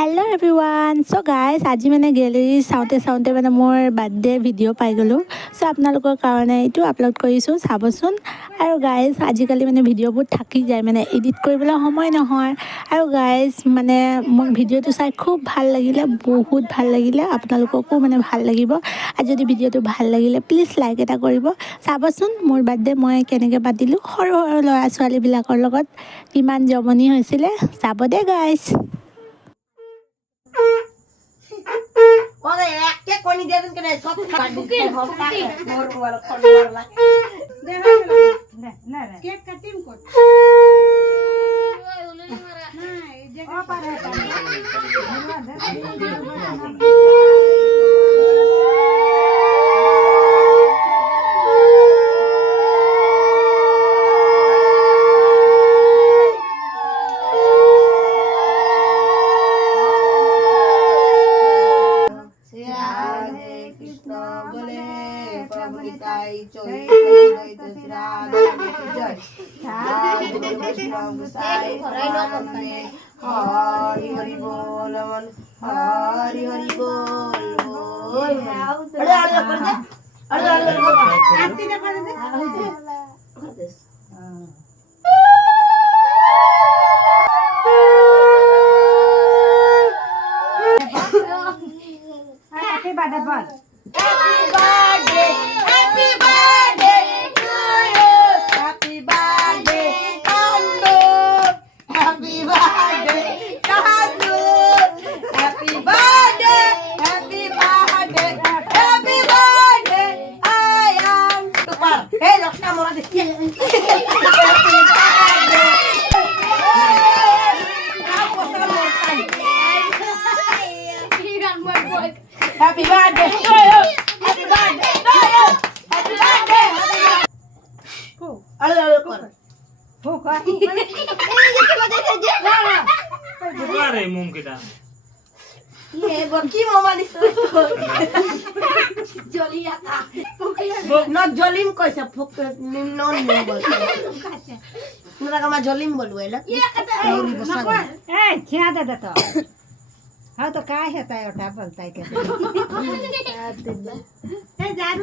Hello everyone so guys आज मैं gallery चाहते मैं मोर बार्थडे भिडिओ पाई गलो सो आपनलोकर कारण ये आपलोड करिसो चाबसुन और गाइस आजिकाली मैं भिडिओ थकी जाए मैं एडिट কৰিবলৈ সময় নহয় और गाइस माने मोर भिडिओ चाই खूब ভাল লাগিলে बहुत ভাল লাগিলে आपनलोकको माने ভাল লাগিব और जदि भिडिओ ভাল লাগিলে प्लीज लाइक এটা কৰিব চাবसुन मोर बार्थडे मैं केनेके पातिलो सৰু सৰু ল'ৰা ছোৱালীবিলাকৰ লগত কিমান জমনি হৈছিলে চাব দে guys Oke, ya, kau ni dia tu kena sop. Bukin, bukin. Mor. Cake cutting को Hari hari bol, hari hari bol. Happy birthday. Happy birthday to you. Happy birthday to you. Happy birthday. Aduh, Buka deh mum kita. Iya, bagi mama di situ. Joli ya kak. Not jolim kau sih, non bol. Mereka mah jolim bol dua lah. Iya kata. क्या दादा तो हाँ तो काय है तायो उठा बोलता है कैसे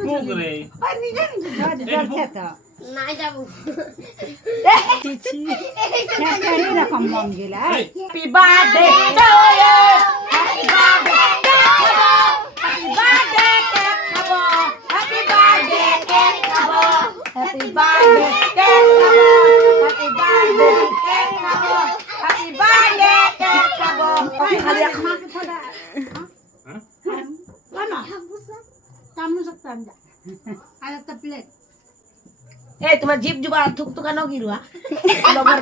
Mum kere. जल से तो Nah, jabu. चीची क्या नहीं रकम मम गिला Happy birthday to you. Happy birthday to you. Happy birthday kabo. Happy birthday kabo. Happy birthday kabo. Happy birthday kabo. Happy birthday kabo. Hari aku वाना कामनु सकता हम जा आया तो प्लेट तुम्हारा जीप जुबा थुक तुका न गिरुआ लोगर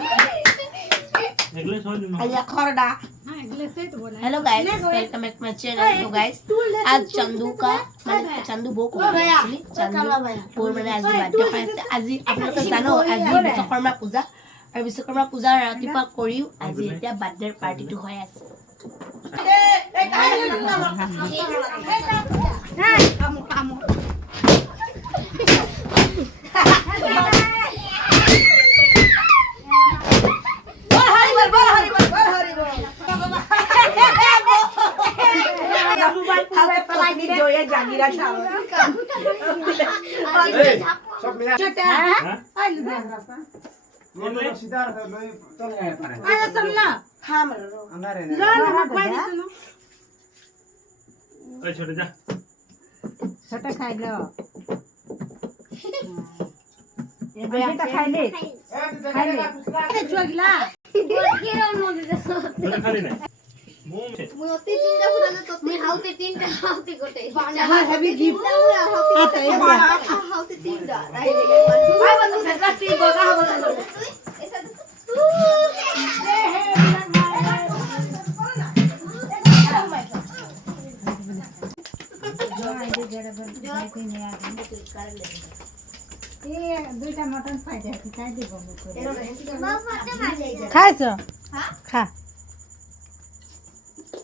Egle soal dulu. आया खरडा हाँ अगले से तो बोला hello guys welcome back my channel तो गाइस आज चंदू का माने चंदू बो को एक्चुअली चंदू बोर माने आज बर्थडे पाइছে আজি আপোনালোকে জানো আজি বিশ্বকৰ্মা পূজা আৰু বিশ্বকৰ্মা পূজা ৰাতিপুৱা কৰিও আজি এতিয়া বাৰ্থডে পাৰ্টিটো হৈ আছে आया समला ला ना पाई सुनो Eh छोटे जा. छोटा खाई लो ये बेटा खाई ले अरे जुगला छोटे खाली नहीं. Mum. हैवी गिफ्ट ये दुईटा मटन फ्राई खाई दे खाइस खा